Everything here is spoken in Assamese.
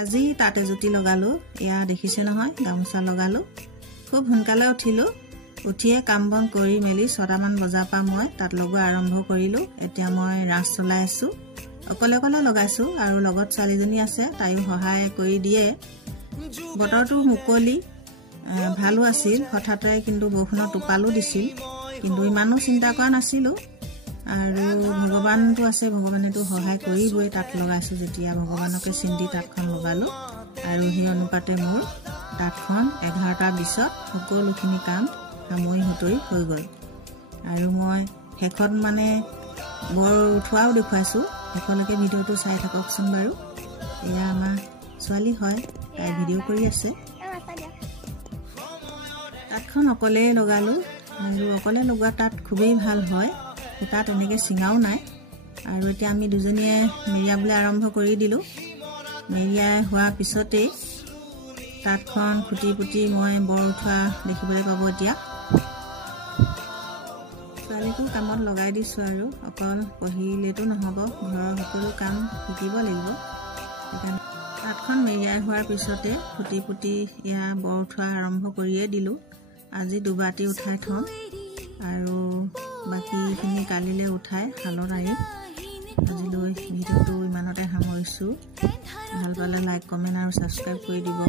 আজি তাতে জুতি লগালো এয়া দেখিছে নহয় গামোচা লগালো খুব সোনকালে উঠিলো উঠিয়ে কাম বন কৰি মেলি 6টা মান বজাৰ পৰা মই তাত লগোৱা আৰম্ভ কৰিলো এতিয়া মই ৰাছ চলাই আছো অকলে অকলে লগাইছো আৰু লগত ছোৱালীজনী আছে তাইও সহায় কৰি দিয়ে বতৰটো মুকলি ভালো আছিল হঠাতে কিন্তু বৰষুণৰ টোপালো দিছিল কিন্তু ইমানো চিন্তা কৰা নাছিলো আৰু ভগৱানটো আছে ভগৱানেটো সহায় কৰিবই তাত লগাইছো যেতিয়া ভগৱানকে চিন্তি তাতখন লগালো আৰু সেই অনুপাতে মোৰ তাতখন 11টা 20ত সকলোখিনি কাম সামৰি হতৰি হৈ গ'ল আৰু মই হেখন মানে বৰ উঠোৱাও দেখুৱাইছো হেকলৈকে ভিডিওটো চাই থাককচোন বাৰু এয়া আমাৰ ছোৱালী হয় তাই ভিডিও কৰি আছে তাতখন অকলে লগালো আৰু অকলে লগোৱা তাত খুবেই ভাল হয় তাত এনেকে সিঙাও নাই আৰু এতিয়া আমি দুজনীয়ে মেৰিয়াবলৈ আৰম্ভ কৰি দিলো মেৰিয়া হোৱাৰ পিছতে তাতখন খুটি পুটি মই বৰ উঠোৱা দেখিবলৈ পাব এতিয়া ছোৱালীকো কামত লগাই দিছো আৰু অকল পঢ়িলেতো নহব ঘৰৰ সকলো কাম শিকিব লাগিব সেইকাৰণে তাতখন মেৰিয়া হোৱাৰ পিছতে খুটি পুটি ইয়া বৰ উঠোৱা আৰম্ভ কৰিয়ে দিলো আজি দুবাতি উঠাই থম আৰু বাকিখিনি কালিলে উঠাই হালত আৰি আজিলৈ ভিডিওটো ইমানতে সামৰিছো ভাল পালে লাইক কমেন্ট আৰু সাবস্ক্ৰাইব কৰি দিব